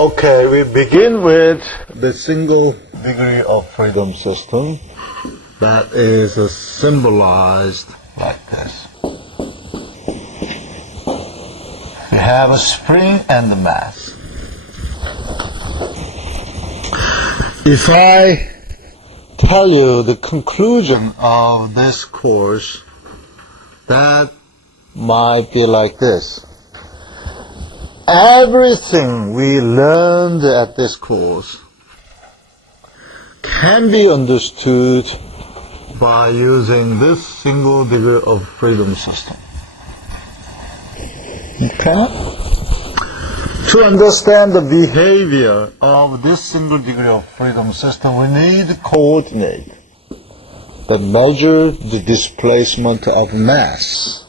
Okay, we begin with the single degree of freedom system that is symbolized like this. We have a spring and a mass. If I tell you the conclusion of this course, that might be like this. Everything we learned at this course can be understood by using this single degree of freedom system. Okay? To understand the behavior of this single degree of freedom system, we need coordinate that measure the displacement of mass.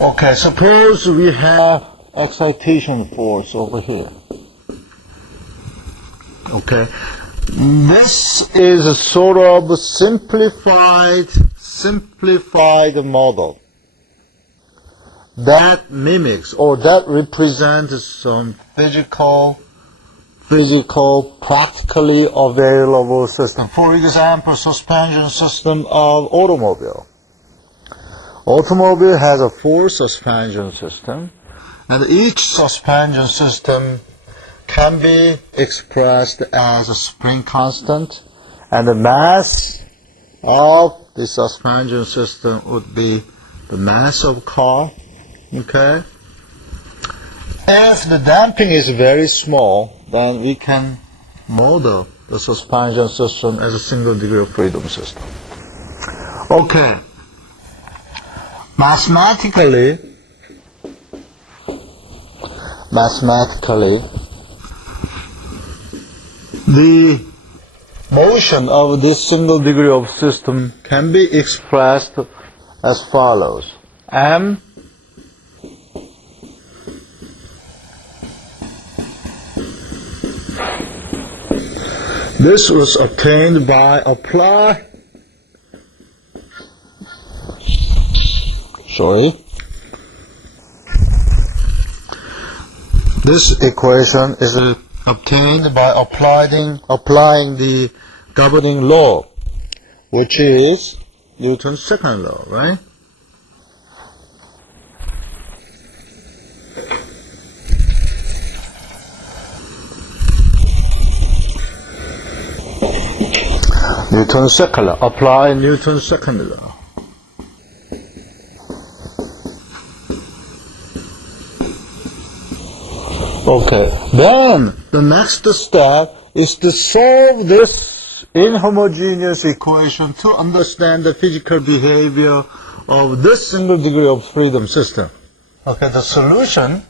Okay, suppose we have excitation force over here. Okay, this is a sort of simplified model that mimics or that represents some physical, practically available system. For example, suspension system of automobile. Automobile has a 4 suspension system, and each suspension system can be expressed as a spring constant, and the mass of the suspension system would be the mass of car. Okay? If the damping is very small, then we can model the suspension system as a single degree of freedom system. Okay. Mathematically, the motion of this single degree of system can be expressed as follows. M this was obtained by This equation is obtained by applying the governing law, which is Newton's second law, right? Newton's second law. Apply Newton's second law. Okay, then the next step is to solve this inhomogeneous equation to understand the physical behavior of this single degree of freedom system. Okay, the solution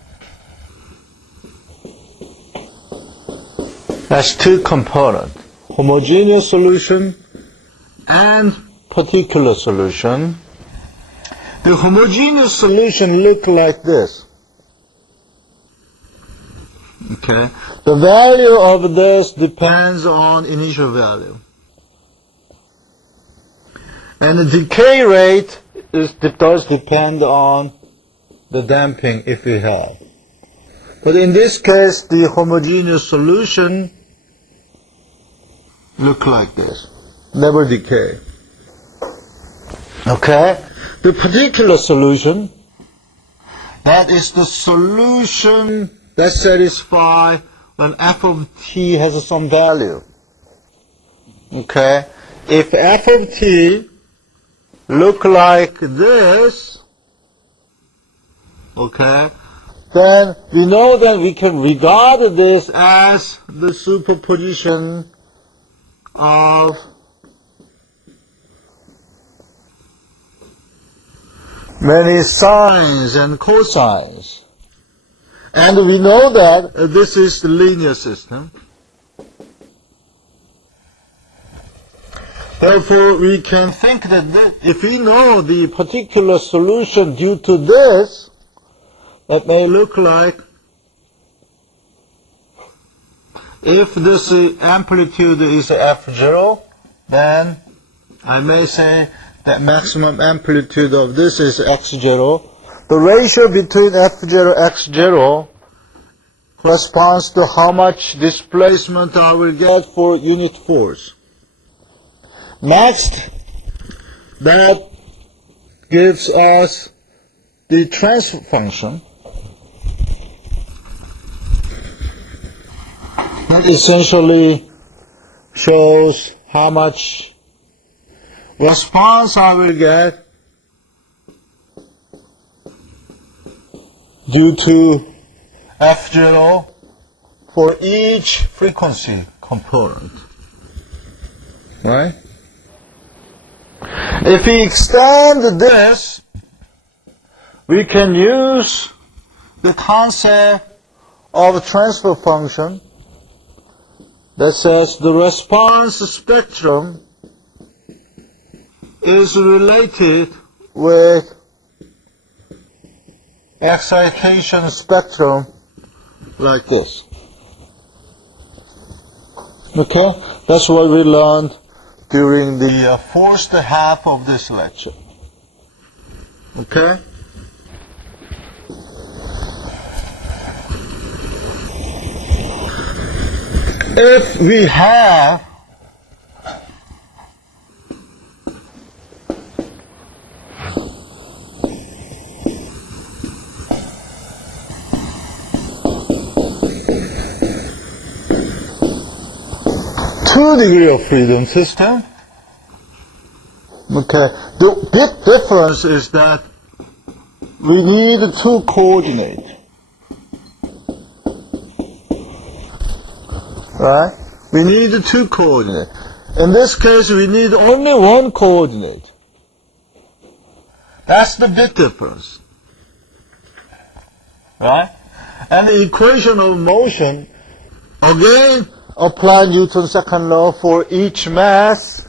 has 2 components, homogeneous solution and particular solution. The homogeneous solution looks like this. Okay, the value of this depends on initial value, and the decay rate does depend on the damping if we have. But in this case, the homogeneous solution look like this, never decay. Okay, the particular solution, that is the solution that satisfies when f of t has some value. Okay? If f of t look like this, okay, then we know that we can regard this as the superposition of many sines and cosines. And we know that this is the linear system. Therefore, we can think that if we know the particular solution due to this, that may look like, if this amplitude is f0, then I may say that maximum amplitude of this is x0. The ratio between f0 and x0 corresponds to how much displacement I will get for unit force. Next, that gives us the transfer function. That essentially shows how much response I will get due to F0 for each frequency component. Right? If we extend this, we can use the concept of a transfer function that says the response spectrum is related with excitation spectrum like this. Okay? That's what we learned during the first half of this lecture. Okay? If we have two degree of freedom system, okay, the big difference is that we need two coordinates. Right? We need two coordinates. In this case, we need only one coordinate. That's the big difference. Right? And the equation of motion, again, apply Newton's second law for each mass,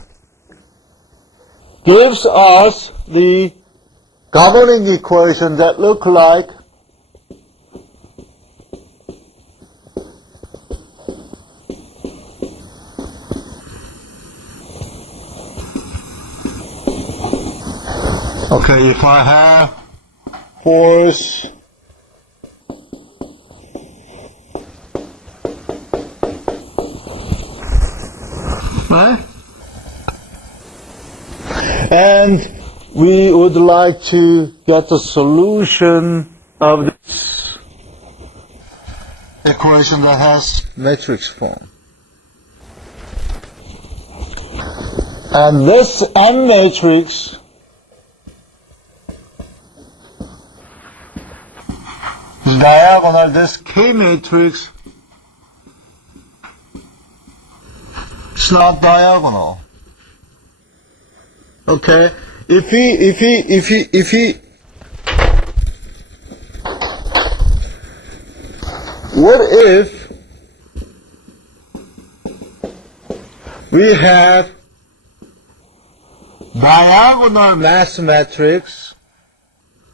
gives us the governing equation that look like okay, if I have force right? And we would like to get the solution of this equation that has matrix form. And this M matrix is diagonal. This K matrix is not diagonal. Okay, if we what if we have diagonal mass matrix